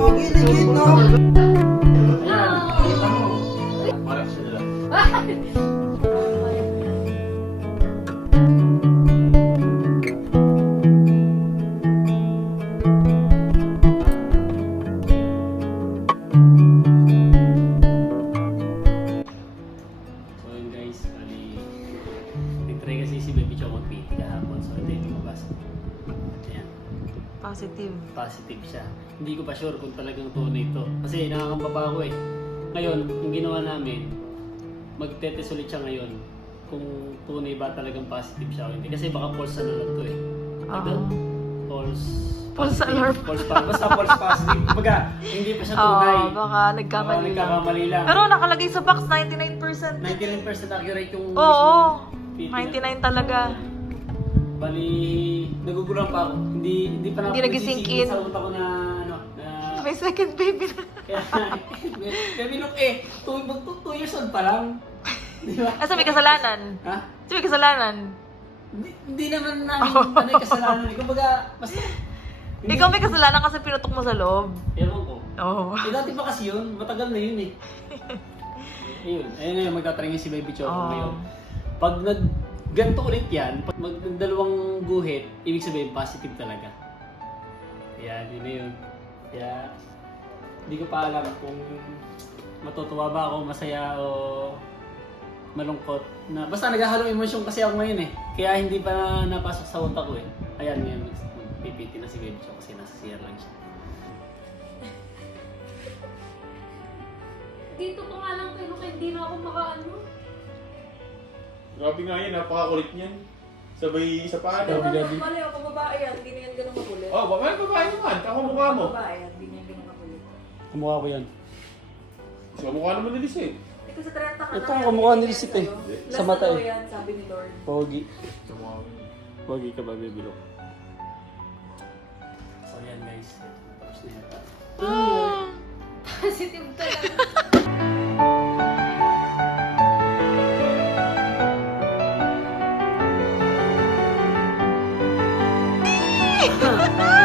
Pogi, legit, no? Ayan, kita mo. Marap siya nila. So yun guys, nag-try kasi si Baby Choco mag-PT kahapon. So hindi lumabas. Ayan. Positive. Siya. Hindi ko pa sure kung talagang tunay ito. Kasi nakakamba pa ako eh. Ngayon, yung ginawa namin, magte-test ulit siya ngayon kung tunay ba talagang positive siya o hindi. Kasi baka false ano lang to eh. Ano? False alarm. Basta false positive. Kumbaga, hindi pa siya tunay. Oo, baka nagkamali lang. Nagkakamali lang. Pero nakalagay sa box, 99%. 99% accurate yung Oo, PT. 99 talaga. Bali, nagugulang pa ako. Hindi pa Hindi nag-sink in. Sa utak ko na ano, na May second baby na. kaya, baby look eh, 2 years old pa lang. Di ba? Asa may kasalanan? Ha? Asa may kasalanan? Hindi naman namin ano yung kasalanan. Kumbaga, basta, hindi. Ikaw may kasalanan kasi pinutok mo sa loob. Ewan ko. Oo. Eh dati pa kasi yun, matagal na yun eh. Ayun, ayun ngayon magtatrain si Baby Choco Oo. ngayon. Pag ganito ulit yan, pag dalawang guhit, ibig sabihin positive talaga. Yan, yun na yun. Kaya, hindi ko pa alam kung matutuwa ba ako, masaya o malungkot. Basta naghahalong emosyon kasi ako ngayon eh. Kaya hindi pa napasok sa utak ko eh. Ayan ngayon, pipiti na si Baby Choco kasi nasa CR lang siya. Dito ko nga lang kayo, kaya hindi na ako makaano. Grabe nga yan, napakakulit niyan. Sabay sa paa. Mali ako, babae yan, hindi na yan ganun makulit. Oh, babae naman. Ako mukha mo. Babae yan, hindi na yan ganun makulit. Kumukha ko yan. So, mukha naman nilis eh. Ito sa 30 ka Ito, na. kamukha ni Lissit eh. Sa mata eh. Yan, sabi ni Lord. Pogi. So, mukha mo. Pogi ka ba, Baby Look? So yan guys. Tapos na yata. Positive talaga.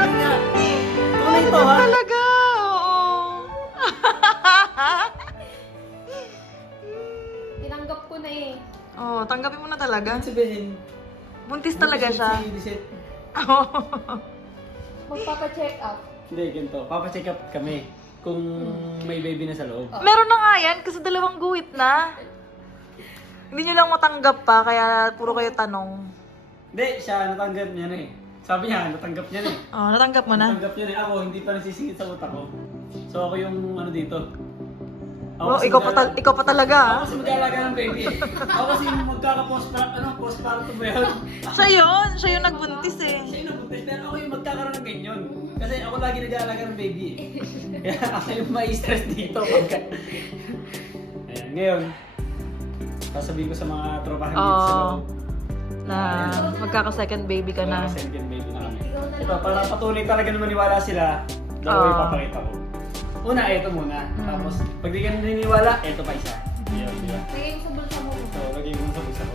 Tunay to ha? Talaga, oo. Tinanggap ko na eh. Oo, tanggapin mo na talaga. Sabihin. Buntis talaga siya. Magpapa-check up. Hindi, ganito. Papacheck up kami kung may baby na sa loob. Meron na nga yan kasi dalawang guhit na. Hindi nyo lang matanggap pa, kaya puro kayo tanong. Hindi, siya natanggap niya na eh. Sabi niya, natanggap niya na eh. Oo, natanggap mo na. Natanggap niya na eh. Ako, hindi pa nasisingit sa utak ko. So ako yung ano dito. Oh, kasi ikaw pa talaga. Ako ah. kasi mag-aalaga ng baby eh. Ako kasi postpartum ba yun? Siya yung nagbuntis eh. Siya yung nabuntis, pero ako yung magkakaroon ng ganyan. Kasi ako lagi nag-aalaga ng baby eh. Kaya ako yung ma-stress dito. Ayan, ngayon, sasabihin ko sa mga tropahan dito sa loob. Na magkaka-second baby ka na. Second baby na kami. Ito, para patuloy talaga na maniwala sila, dalawa yung papakita ko. Una, ito muna. Tapos, pag di ka naniniwala, ito pa isa. Yun, di ba? Lagay ko sa bulsa mo. So, lagay mo sa bulsa ko.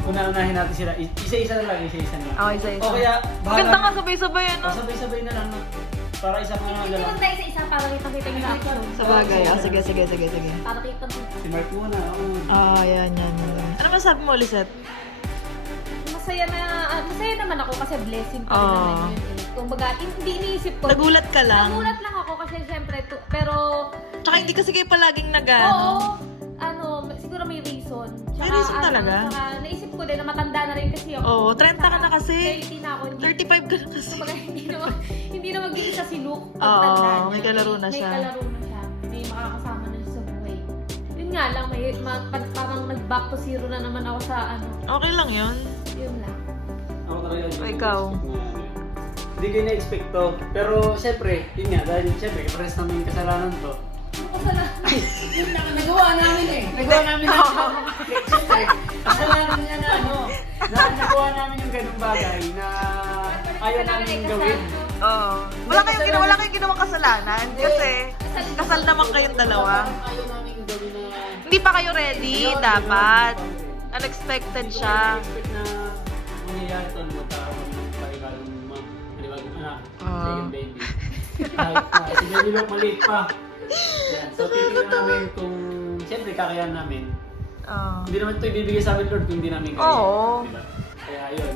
Una-unahin natin sila. Isa-isa na lang, isa-isa na lang. Oo, isa-isa. O kaya, Maganda nga sabay-sabay ano. Sabay-sabay na lang. No? Para isang ano na Ito lang. tayo sa isa para kita-kita yung action. Sa bagay. Ah, sige. Para kita mo. Si Mark muna. Ah, yan. Ano masabi mo, Lisette? Masaya naman ako kasi blessing pa rin Oo. naman yun eh. Kumbaga, hindi iniisip ko. Nagulat ka lang. Nagulat lang ako kasi syempre, pero Tsaka hindi kasi kayo palaging nag-ano. oo, siguro may reason. May reason talaga? Tsaka naisip ko din na matanda na rin kasi ako. Oo, 30 ka na kasi. 30 na ako. 35 ka na kasi. Kumbaga, hindi na mag-iisa si Luke. Oo, pagtanda niya. may kalaro na siya. May kalaro na siya. May makakasama na siya sa buhay. Yun nga lang, parang nag-back to zero na naman ako sa ano. Okay lang yun. Yun lang. Ako talaga. O, ikaw? Hindi ko na-expect to. Pero, syempre, yun nga, dahil syempre, pares naman yung kasalanan to. Ano ko sa Yun na, nagawa namin eh. Nagawa namin na siyempre, kasalanan niya na ano. Nagawa namin yung ganung bagay na ayaw namin gawin. Oo. Wala kayong ginawang kasalanan kasi kasal naman kayong dalawa. Ayaw namin gawin na... Hindi pa kayo ready, dapat. Unexpected siya. Expect na mangyayari ito, magkakaroon ng panibagong anak, Ah. second baby. Si Jenny Loc maliit pa. Yan. So titignan namin kung, siyempre kakayahan namin. Ah. Hindi naman ito ibibigay sa amin Lord kung hindi namin kaya. Oo. Diba? Kaya yun.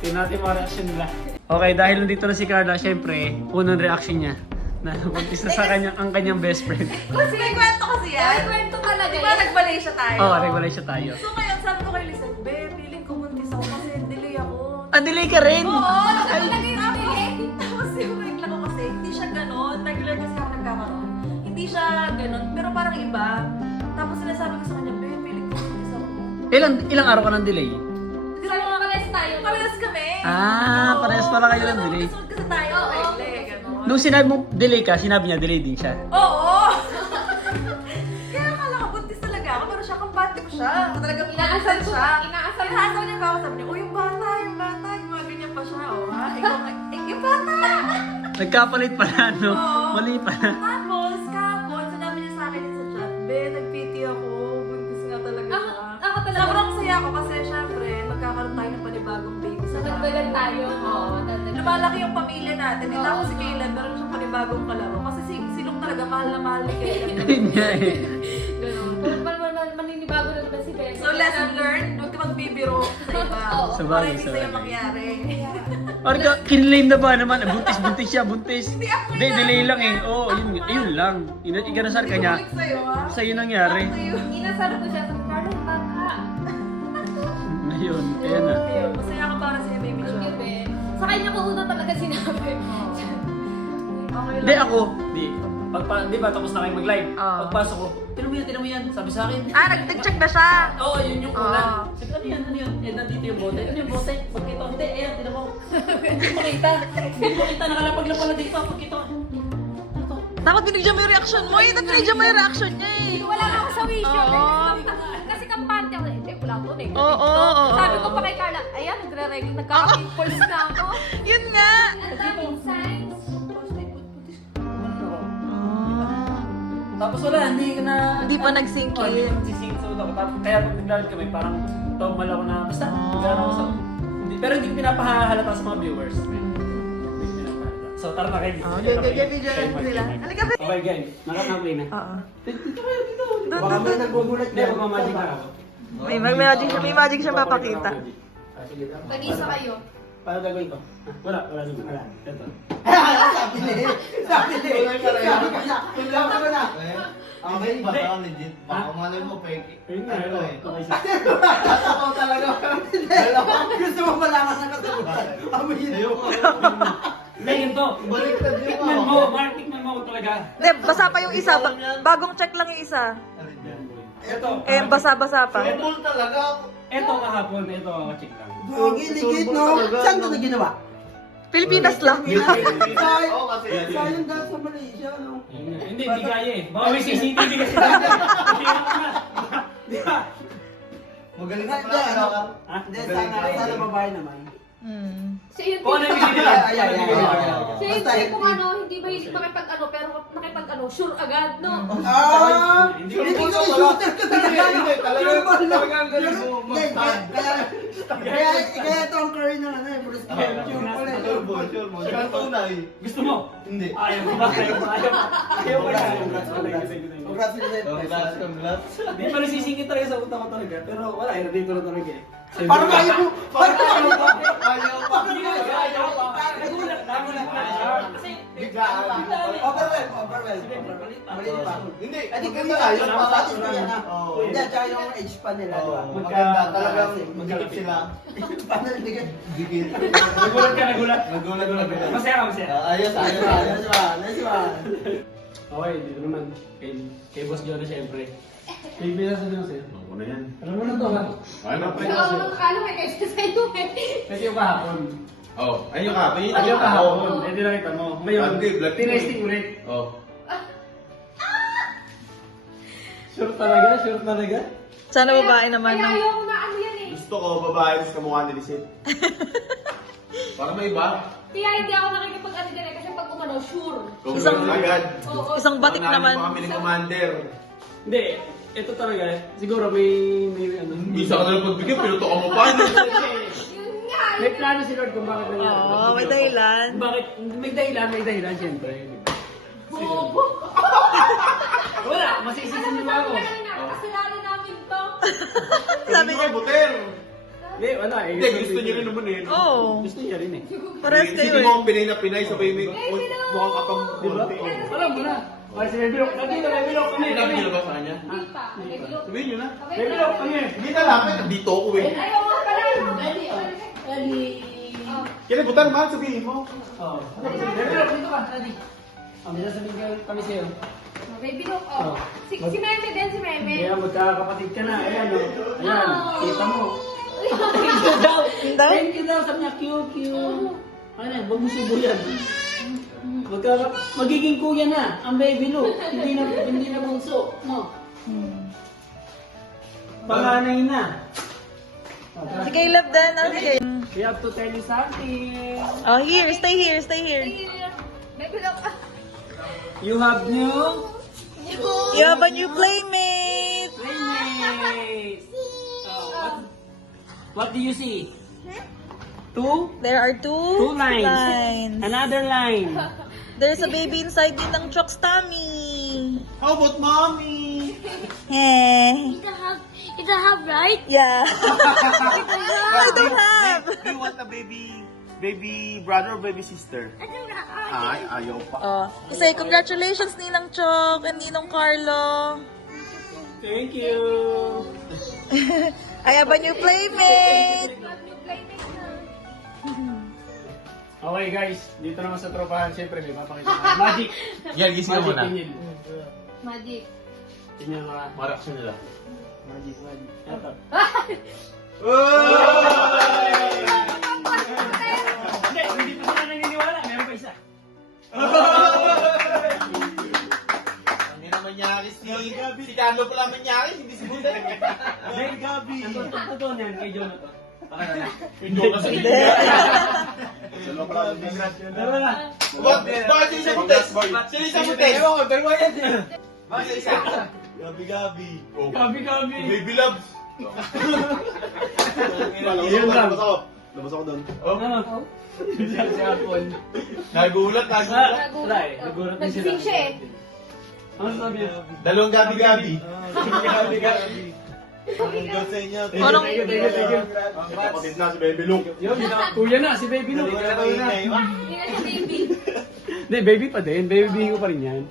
Tingnan natin mga reaction nila. Okay, dahil nandito na si Carla, siyempre, unang reaction niya na buntis na sa kanyang, ang kanyang best friend. Kasi may kwento kasi yan. May kwento talaga Di ba yan. nagbalay siya tayo? Oo, nagwalay siya tayo. So ngayon, sabi ko kay Lizette, be, feeling ko buntis ako kasi delay ako. Delay ka rin! Oo, Talaga yung delay. Tapos yung regla ko kasi, hindi siya ganon. Regular kasi ako nagkakaroon. Hindi siya ganon, pero parang iba. Tapos sinasabi ko sa kanya, be, feeling ko buntis ako. Ilang araw ka ng delay? Hindi Sabi ko mo kalas tayo. parehas kami. Parehas pala kayo ng delay. Kasunod kasi tayo, Oo. regle, ganon. Nung sinabi mo delay ka, sinabi niya delay din siya. Oo! Kaya akala ko buntis talaga ako, pero siya kampante ko siya. Talagang Inaasar ko. siya. Inaasar ko. Inaasar niya ba ako? Sabi niya, oh, yung bata, yung mga ganyan pa siya. Oh, ha? Ikaw, yung bata! Nagkapalit pala, no? Oo. Mali pala. Tapos, kahapon, sinabi niya sa akin sa chat, be, nag-PT ako, buntis nga talaga Ako, siya. ako talaga. Sobrang saya ako kasi syempre, magkakaroon tayo ng panibagong baby sa Nagbalan tayo. Oo, Lumalaki yung pamilya natin. Hindi ako si Kayla, meron siyang panibagong kalaro. Kasi si Luke talaga, mahal na mahal ni Kayla. Ayun nga eh. Ganun. Maninibago na naman si Ben. So, lesson learned, huwag ka magbibiro sa iba. Oo. Sa Para bagay, hindi sa sa'yo bagay. mangyari. Or ka, kinlame na ba naman? Buntis siya, buntis. Hindi ako Hindi, delay lang eh. Oo, yun lang. Iganasar ka niya. Hindi ko sa'yo, ha? Sa'yo nangyari. Sa'yo. Inasar ko siya sa Carlo, baka. Ayun, kaya na. Ayun, masaya ka para sa'yo, baby Thank you, Joe. Ben. Sa kanya ko una talaga sinabi. Okay Hindi lang. ako. Di ba tapos na kayo mag-live? Oo. Pagpasok ko, tinan mo yan, sabi sa akin. Nag-check na siya. Oo, yun yung Oo. una. Sabi, ano yan? Eh, nandito yung bote. Ano yung bote? Pagkita ko, hindi, ayan, tinan mo. Hindi mo makita. Hindi mo makita, nakalapag lang pala dito. Pagkita ko, ano to? Dapat binigyan mo yung reaction mo. Yun, binigyan mo yung reaction niya eh. Wala ako sa wish yun. Oo. Kasi kampante ako. Hindi, wala ko eh. Oo. Sabi ko pa kay Carla, ayan, nagre-regular, nagkaka-impulse na ako. Yun nga. Daming signs. Tapos wala, hindi ko na... Hindi pa nag-sync Oh, hindi in. ko nagsisync sa utak ko. Tapos kaya pag naglalad kami, parang tumal ako na, basta, naglalaro ako sa... Pero hindi ko pinapahalata sa mga viewers. Hindi ko pinapahalata. So tara na kayo. Video nila. Halika ba? Okay guys, naka-play na. Oo. Dito kayo, dito. Baka may nagbubulat na. Hindi, magmamagic na ako. May magic siya papakita. Mag-isa kayo. Paano gagawin ko? Wala naman. Wala. Ito. Sabi ko na. Okay, baka legit. Baka malay mo, fake. Ayun nga, Ano ito. eh. Okay, talaga. Gusto mo malakas na kasabuhan? Ayoko. Hindi, ganito. Baliktad yun Tikman mo, Mark, tikman mo ako talaga. Hindi, basa pa yung isa. Bagong check lang yung isa. Ito. Eh, basa-basa pa. Full talaga. Ito kahapon, ito check lang. Gogi, ligid, no? Saan ko na ginawa? Pilipinas lang. Sayang, Oo, kasi yan. sayang dahil sa Malaysia, no? Hindi kaya eh. Baka may CCTV kasi. Hindi na. Di ba? Magaling Hindi, ka pala. ano? Ha? Hindi, sana babae naman. Siya yung Oo, nabigyan nila. Ay, ay, ay, ay, ay. Siya yung Basta, tipong ano, hindi mahilig makipag-ano, pero makipag-ano, sure agad, no? Ah! Hindi Hindi ko ko shooter ka talaga. Hindi, talagang- Sure ball lang. talagang galing mo Hindi, kaya ito ang curry ng ano eh, Bruce Lee. Sure ball eh. Sure ball. Siya ang tunay. Gusto mo? Hindi. Ayaw ko ba? Ayaw ko na. Congrats, Congrats, congrats. Hindi pa nasisingit talaga sa utak ko talaga. Pero wala, nandito na talaga eh. Parang ayaw mo. Parang ayaw mo. Ayaw pa. Ayaw pa. Nagulat na siya. Kasi Biglaan. Overwhelm. Maliit pa. Hindi. Eh, di maganda kami yun. yung patis ko yan ha. Oo. Hindi, tsaka yung age pa nila, di ba? Maganda. Talagang magkakip sila. Paano hindi ka? Dikit. nagulat ka, nagulat. Nagulat. Masaya ka, masaya. Ayos, ayos, ayos. Nice one, nice one. Okay, dito naman. Kay Boss Johnny syempre. Pilipinas na din sa'yo. Ako na yan. Alam mo na to ha? Ano pa Ikaw ang nakakala may kayo sa iyo eh. Kasi yung kahapon. Oh, ayun yung kape. Ay, yung kahapon. Hindi na kita mo. Ngayon, Blood game, blood game. tinesting ulit. Oh. Sure talaga? Sure talaga? Sana babae naman. Kaya No? ayoko na ano yan eh. Gusto ko babae sa kamukha ni Lisette. Para may iba. Kaya hindi ako nakikipag-ano dyan eh, kasi pag umano, sure. Kung Isang- ganun agad. Oo. Isang batik Panalo naman. pa kami ni Commander. Hindi. Ito talaga. Siguro may ano. Minsan ka na lang pagbigyan, pinuto ka mo pa. Yun nga may plano si Lord kung bakit nangyari. Oo, may dahilan. Bakit? May dahilan, siyempre. Wala, masisisin niyo ba ako? Nakakasalanan namin to. Sabi niya, buter. Hindi, wala eh. Hindi, gusto niya rin naman eh. oo. Gusto niya rin eh. Pares kayo Hindi eh. mo ang Pinay na Pinay, sabay may mukhang kapang Di ba? konti. Alam mo na. Ay, si Baby Lock. Nandito, Baby Lock kami. Sinabi niyo ba sa kanya? Hindi pa. Sabihin niyo na. Baby Lock kami. Hindi na lang, dito ako eh. Ayaw nga pala. Kinabutan man, sabihin mo. Oh. Baby Lock, dito ka. Ready. May sasabihin kami sa'yo. Baby look, oh. Si Meme din, si Meme. Kaya magkakapatid ka na. Ayan, oh. Ayan, kita mo. Thank you daw. Hindi? Thank you daw. Sabi niya, cute. Ano yan, huwag mo subo yan. Magiging kuya na ang Baby Look. Hindi na bunso. No? Panganay na. Si Caleb din. Oh, si Caleb. We have to tell you something. Oh, here. Stay here. Stay here. Baby look. You have new You have a new playmate. playmates. What do you see? Two There are two lines. Another line. There's a baby inside din ng truck's tummy. How about mommy? Eh. It's a hub, right? Yeah. I don't have. Do you want a baby brother or baby sister? Ay, ayaw pa. Oh, kasi congratulations Ninang Chok and Ninong Carlo. Thank you. I have a new playmate. Okay guys, dito naman sa tropahan, siyempre may papakita natin. Magic! Yan, gising mo Magic na. tingin. Magic. Tingnan mga Maraksyon nila. magic. Ito. Hindi pa sila naniniwala. Meron pa isa. Hindi naman nyari si Carlo pala manyari, hindi si Buday. Dahil Gabi. Ang totoo niyan kay Jonathan. Hindi kasi. Dalawa na. Bakit sila sa Buday? Sila sa Buday? Dalawa yan din. Bakit isa? Gabi. Oh. Gabi. Baby loves. Yan lang. Labas ako doon. Ano? Diyan sa hapon. Nagulat. Wala eh. Nagulat din sila. Nagsing siya eh. Ano sabi niya? Dalawang gabi. Congrats sa inyo. Anong- Thank you. Kapatid na si Baby Luke. Yun, kuya na, si Baby Luke. Hindi na siya baby. Hindi, baby pa din. Baby ko pa rin yan.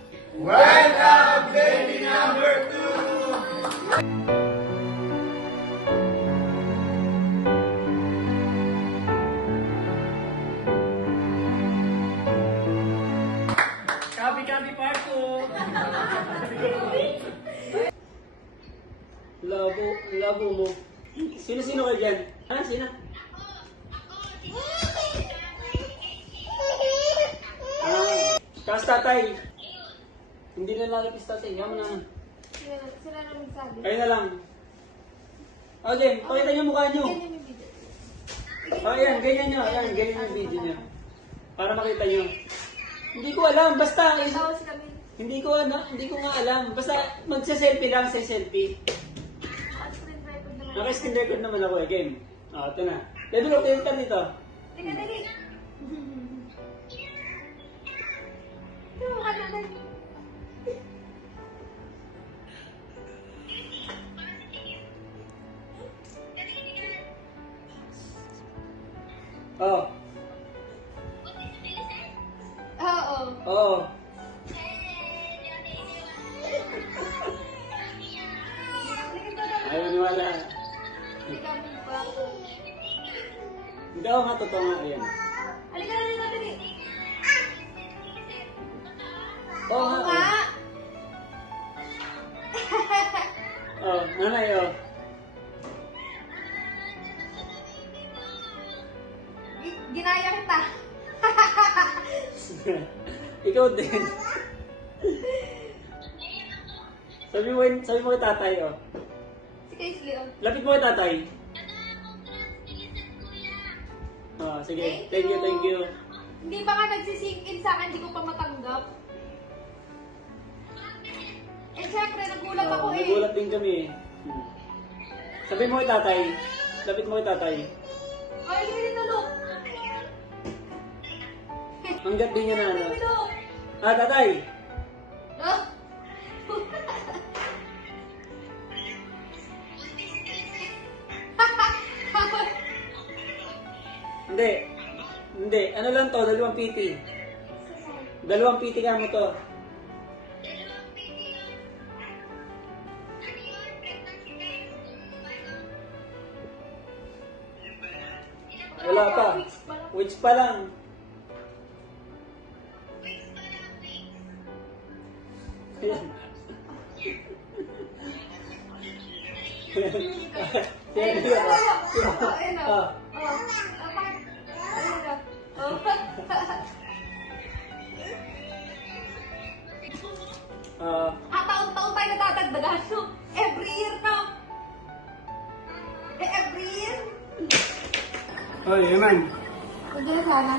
Kabi part 2. Labo mo. Sino kayo dyan? Sino? Kas tatay. Hindi na lalapis tatay. Yaman na. Sila na magsabi. Kayo na lang. Okay, pakita niyo mukha niyo. Ayan, ganyan nyo. Ayan, ganyan yung video niyo. Para makita niyo. Hindi ko alam, basta. Tawas kami. Hindi ko nga alam. Basta magsa-selfie lang sa selfie. Screen record naman. Naka-screen record naman ako eh, game. Ito na. Pwede mo, pwede ka dito. Dali. Ano ka na dali? Oo. Oo. Oo. Ayaw niwala. Ikaw pa. Hindi ako nga totoo nga. Ayan. Halika na dito, dali. Oo nga. nga. Nanay, Ginaya kita. Ikaw din. Sabi mo kay tatay, Si Kaisley, oh. Lapit mo kay tatay. Sige. Thank you. Hindi pa nga nagsisink in sa akin, hindi ko pa matanggap. Eh, syempre, nagulat ako eh. Nagulat din kami eh. Sabi mo kay tatay. Lapit mo kay tatay. Ay, hindi na look. Hanggat din nga na ano. Look. Ah, tatay! Ah. Hindi. Hindi. Ano lang to? Dalawang PT. Dalawang PT ka mo to. Wala pa. Weeks pa lang. Ayun na. Ah. Oh. Ayun na. Oh. Taon-taon tayo natadagdagan. So, every year na. Every year. Oy, Eman. Nandiyan na si Hana.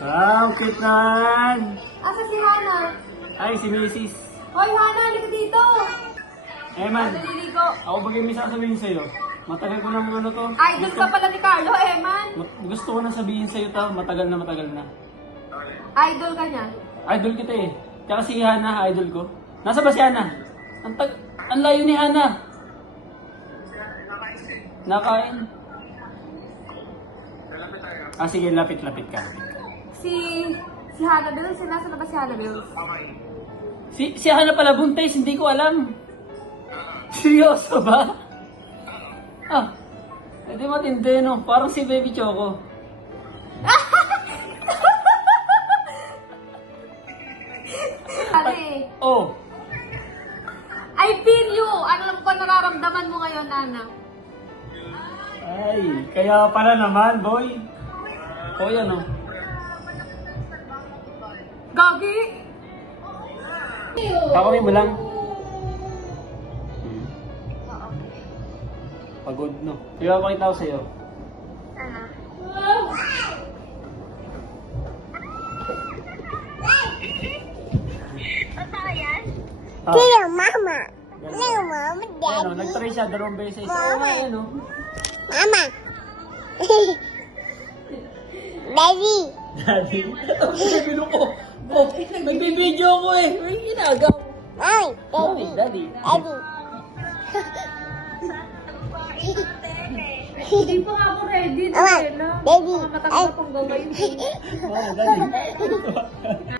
Wow, cute naman. Asa si Hana? Ay, si Mrs. Hoy, Hana, halika dito. Eman, Naliligo. ako bagay may sasabihin sa'yo. Matagal ko nang ano to. Idol ka pala ni Carlo, Eman. Gusto ko na sabihin sa'yo to. Matagal na. Idol ka niya. Idol kita eh. Tsaka si Hana, idol ko. Nasa ba si Hana? Ang layo ni Hana. Nakain. Ah, sige, lapit ka. Si Hana Bills, nasa na ba si Hana Bills? Si Hana pala buntis, hindi ko alam. Seryoso ba? Ah, hindi matindi no. Parang si Baby Choco. Ate, Oh, I feel you. Ano ba nararamdaman mo ngayon, Nana? ay, kaya pala naman, boy. O yan oh. Gagi! Kakawin mo lang. Pagod no. Ipapakita ko sa'yo. Hello, Mama. Ganun. Hello, Mama. Ayan o, nag-try siya 2 beses. Oo nga, ayan o. Mama. Daddy. Daddy. Ang pinabilo ko. Oh, nagbibideo ko eh. May ginagaw. Ay, Daddy, Daddy. daddy. Daddy. Hindi pa nga ako ready, Mama. Daniela. Daddy. Matagal na pang gawin. Oh, daddy.